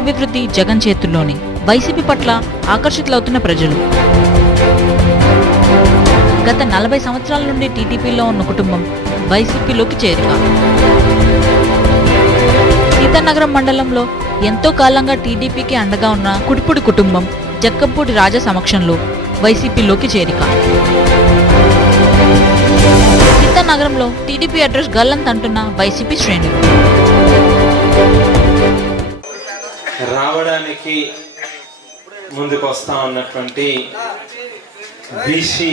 అభివృద్ధి జగన్ చేతుల్లోనే. వైసీపీ పట్ల ఆకర్షితులవుతున్న ప్రజలు. గత 40 సంవత్సరాల నుండి టీడీపీలో ఉన్న కుటుంబం వైసీపీలోకి చేరిక. సీతానగరం మండలంలో ఎంతో కాలంగా టీడీపీకి అండగా ఉన్న కుడిపూడి కుటుంబం జక్కంపూడి రాజా సమక్షంలో వైసీపీలోకి చేరిక. సీతానగరంలో టీడీపీ అడ్రస్ గల్లంతంటున్న వైసీపీ శ్రేణులు. రావడానికి ముందుకు వస్తా ఉన్నటువంటి బీసీ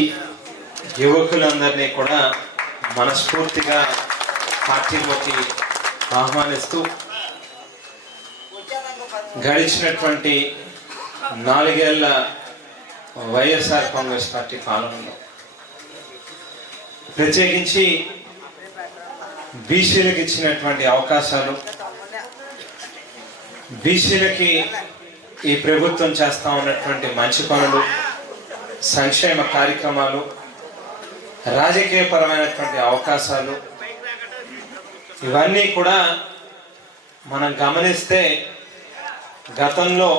యువకులందరినీ కూడా మనస్ఫూర్తిగా పార్టీలోకి ఆహ్వానిస్తూ గడిచినటువంటి 4 ఏళ్ల వైఎస్ఆర్ కాంగ్రెస్ పార్టీ పాలనలో ప్రత్యేకించి బీసీలకు ఇచ్చినటువంటి అవకాశాలు, బీసీలకి ఈ ప్రభుత్వం చేస్తా ఉన్నటువంటి మంచి పనులు, సంక్షేమ కార్యక్రమాలు, రాజకీయపరమైనటువంటి అవకాశాలు, ఇవన్నీ కూడా మనం గమనిస్తే గతంలో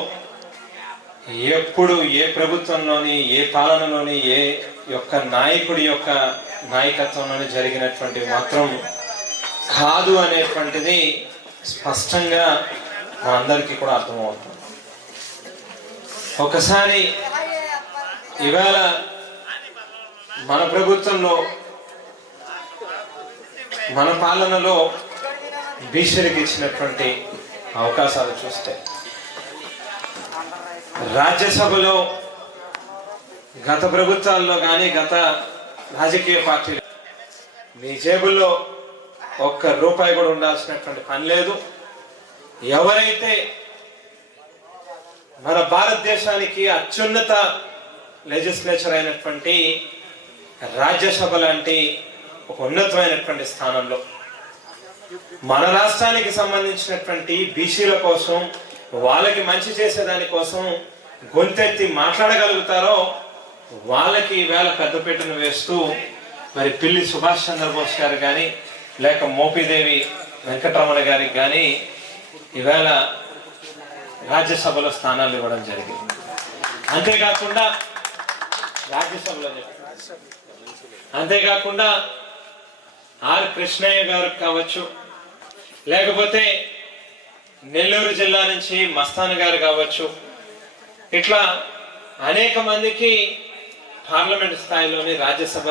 ఎప్పుడు ఏ ప్రభుత్వంలోని ఏ పాలనలోని ఏ యొక్క నాయకుడి యొక్క నాయకత్వంలోని జరిగినటువంటి మాత్రం కాదు అనేటువంటిది స్పష్టంగా మా అందరికీ కూడా అర్థమవుతుంది. ఒకసారి ఇవాళ మన ప్రభుత్వంలో మన పాలనలో బీసీలకు ఇచ్చినటువంటి అవకాశాలు చూస్తే రాజ్యసభలో గత ప్రభుత్వాల్లో కానీ గత రాజకీయ పార్టీలు మీ జేబుల్లో ₹1 కూడా ఉండాల్సినటువంటి పని లేదు. ఎవరైతే మన భారతదేశానికి అత్యున్నత లెజిస్లేచర్ అయినటువంటి రాజ్యసభ లాంటి ఒక ఉన్నతమైనటువంటి స్థానంలో మన రాష్ట్రానికి సంబంధించినటువంటి బీసీల కోసం, వాళ్ళకి మంచి చేసేదాని కోసం గొంతెత్తి మాట్లాడగలుగుతారో వాళ్ళకి ఈవేళ పెద్దపీటను వేస్తూ మరి పిల్లి సుభాష్ చంద్రబోస్ గారు కానీ లేక మోపిదేవి వెంకటరమణ గారికి కానీ ఈవేళ రాజ్యసభలో స్థానాలు ఇవ్వడం జరిగింది. అంతేకాకుండా రాజ్యసభలో అంతేకాకుండా ఆర్ కృష్ణయ్య గారు కావచ్చు, లేకపోతే నెల్లూరు జిల్లా నుంచి మస్తాన్ గారు కావచ్చు, ఇట్లా అనేక మందికి పార్లమెంట్ స్థాయిలోని రాజ్యసభ